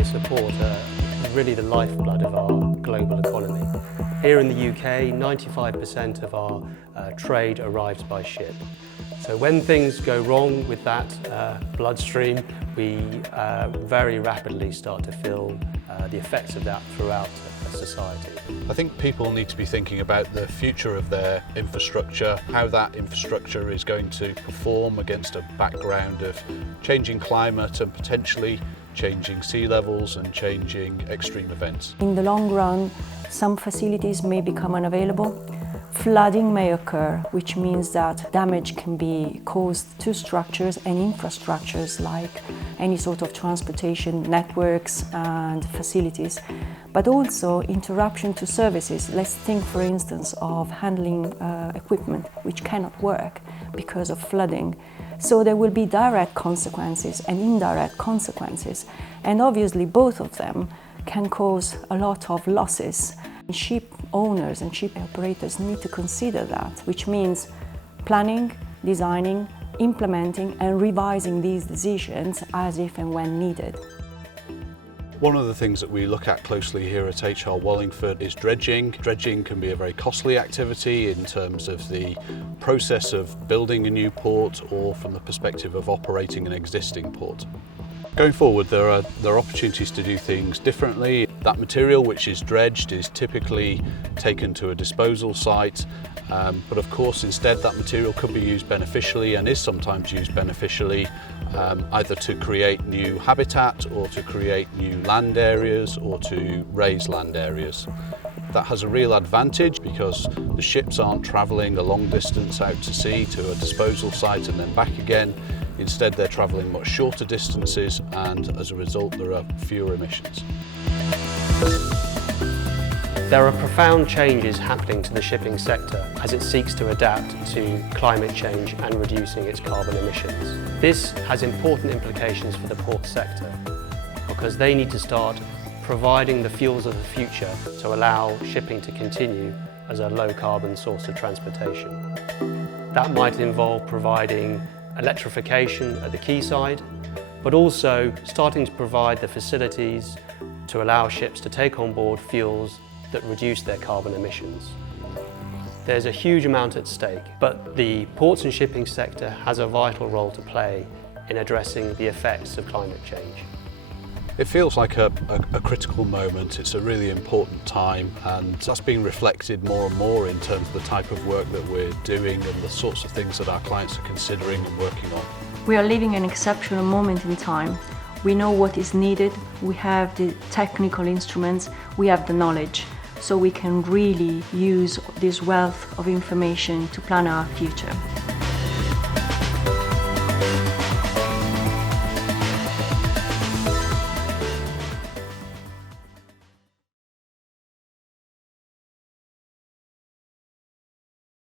they support really the lifeblood of our global economy. Here in the UK, 95% of our trade arrives by ship. So when things go wrong with that bloodstream, we very rapidly start to feel the effects of that throughout society. I think people need to be thinking about the future of their infrastructure, how that infrastructure is going to perform against a background of changing climate and potentially changing sea levels and changing extreme events. In the long run, some facilities may become unavailable. Flooding may occur, which means that damage can be caused to structures and infrastructures like any sort of transportation networks and facilities, but also interruption to services. Let's think, for instance, of handling equipment which cannot work because of flooding. So there will be direct consequences and indirect consequences, and obviously both of them can cause a lot of losses. Ship owners and ship operators need to consider that, which means planning, designing, implementing and revising these decisions as if and when needed. One of the things that we look at closely here at HR Wallingford is dredging. Dredging can be a very costly activity in terms of the process of building a new port or from the perspective of operating an existing port. Going forward, there are opportunities to do things differently. That material which is dredged is typically taken to a disposal site, but of course instead that material could be used beneficially and is sometimes used beneficially, either to create new habitat or to create new land areas or to raise land areas. That has a real advantage because the ships aren't travelling a long distance out to sea to a disposal site and then back again. Instead, they're travelling much shorter distances, and as a result there are fewer emissions. There are profound changes happening to the shipping sector as it seeks to adapt to climate change and reducing its carbon emissions. This has important implications for the port sector because they need to start providing the fuels of the future to allow shipping to continue as a low carbon source of transportation. That might involve providing electrification at the quayside, but also starting to provide the facilities to allow ships to take on board fuels that reduce their carbon emissions. There's a huge amount at stake, but the ports and shipping sector has a vital role to play in addressing the effects of climate change. It feels like a critical moment. It's a really important time, and that's being reflected more and more in terms of the type of work that we're doing and the sorts of things that our clients are considering and working on. We are living an exceptional moment in time. We know what is needed, we have the technical instruments, we have the knowledge, so we can really use this wealth of information to plan our future.